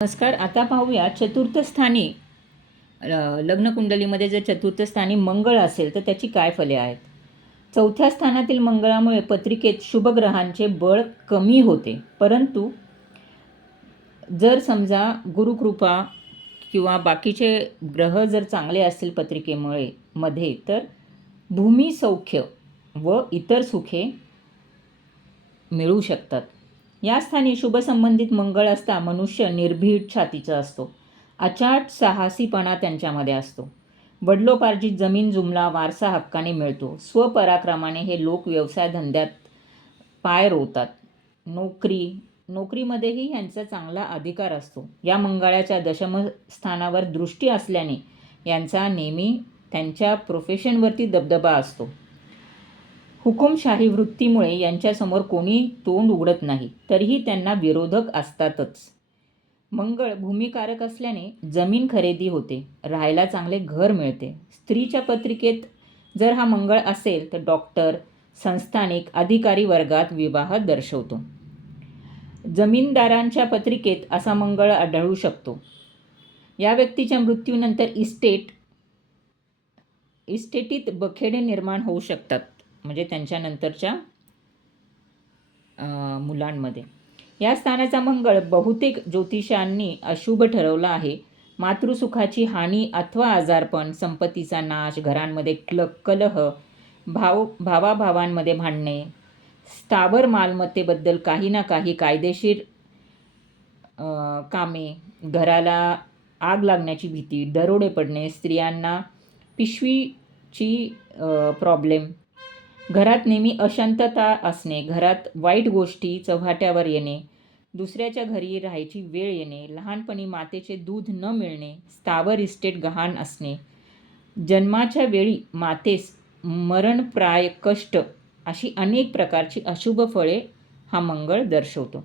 नमस्कार. आता पाहूया चतुर्थ स्थानी लग्न कुंडलीमध्ये जर चतुर्थ स्थानी मंगळ असेल तर त्याची काय फले आहेत. चौथ्या स्थानातील मंगळामुळे पत्रिकेत शुभग्रहांचे बळ कमी होते, परंतु जर समजा गुरुकृपा किंवा बाकीचे ग्रह जर चांगले असतील पत्रिकेमुळे मध्ये, तर भूमी सौख्य व इतर सुखे मिळू शकतात. या स्थानी शुभसंबंधित मंगळ असता मनुष्य निर्भीड छातीचा असतो. अचाट साहसीपणा त्यांच्यामध्ये असतो. वडिलोपार्जित जमीन जुमला वारसा हक्काने मिळतो. स्वपराक्रमाने हे लोक व्यवसाय धंद्यात पाय रोवतात. नोकरीमध्येही यांचा चांगला अधिकार असतो. या मंगळाच्या दशमस्थानावर दृष्टी असल्याने यांचा नेहमी त्यांच्या प्रोफेशनवरती दबदबा असतो. हुकुमशाही वृत्तीमुळे यांच्यासमोर कोणी तोंड उघडत नाही, तरीही त्यांना विरोधक असतातच. मंगळ भूमिकारक असल्याने जमीन खरेदी होते, राहायला चांगले घर मिळते. स्त्रीच्या पत्रिकेत जर हा मंगळ असेल तर डॉक्टर, संस्थानिक, अधिकारी वर्गात विवाह दर्शवतो. जमीनदारांच्या पत्रिकेत असा मंगळ आढळू शकतो. या व्यक्तीच्या मृत्यूनंतर इस्टेटीत बखेडे निर्माण होऊ शकतात, म्हणजे त्यांच्यानंतरच्या मुलांमध्ये. या स्थानाचा मंगळ बहुतेक ज्योतिषांनी अशुभ ठरवला आहे. मातृसुखाची हानी अथवा आजारपण, संपत्तीचा नाश, घरांमध्ये कलह, भावाभावांमध्ये भांडणे, स्थावर मालमत्तेबद्दल काही ना काही कायदेशीर कामे, घराला आग लागण्याची भीती, दरोडे पडणे, स्त्रियांना पिशवीची प्रॉब्लेम, घरात नेहमी अशांतता असणे, घरात वाईट गोष्टी चव्हाट्यावर येणे, दुसऱ्याच्या घरी राहायची वेळ येणे, लहानपणी मातेचे दूध न मिळणे, स्थावर इस्टेट गहाण असणे, जन्माच्या वेळी मातेस मरणप्राय कष्ट, अशी अनेक प्रकारची अशुभ फळे हा मंगळ दर्शवतो.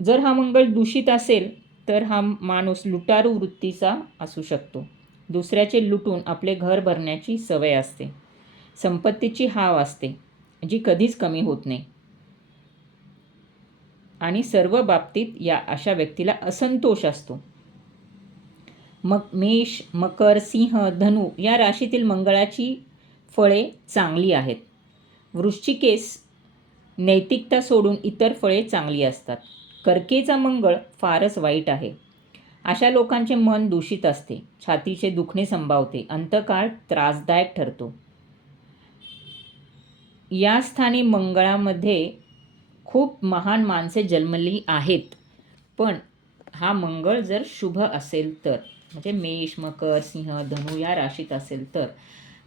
जर हा मंगळ दूषित असेल तर हा माणूस लुटारू वृत्तीचा असू शकतो. दुसऱ्याचे लुटून आपले घर भरण्याची सवय असते. संपत्तीची हाव असते, जी कधीच कमी होत नाही. आणि सर्व बाबतीत या अशा व्यक्तीला असंतोष असतो. मेष, मकर, सिंह, धनु या राशीतील मंगळाची फळे चांगली आहेत. वृश्चिकेस नैतिकता सोडून इतर फळे चांगली असतात. कर्केचा मंगळ फारच वाईट आहे. अशा लोकांचे मन दूषित असते, छातीचे दुखणे संभावते, अंतकाळ त्रासदायक ठरतो. या स्थानी मंगळामध्ये खूप महान माणसे जन्मली आहेत, पण हा मंगळ जर शुभ असेल तर, म्हणजे मेष, मकर, सिंह, धनु या राशीत असेल तर.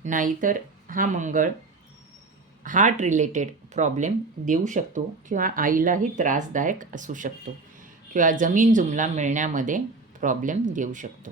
नाहीतर हा मंगळ हार्ट रिलेटेड प्रॉब्लेम देऊ शकतो किंवा आईलाही त्रासदायक असू शकतो किंवा जमीन जुमला मिळण्यामध्ये प्रॉब्लेम देऊ शकतो.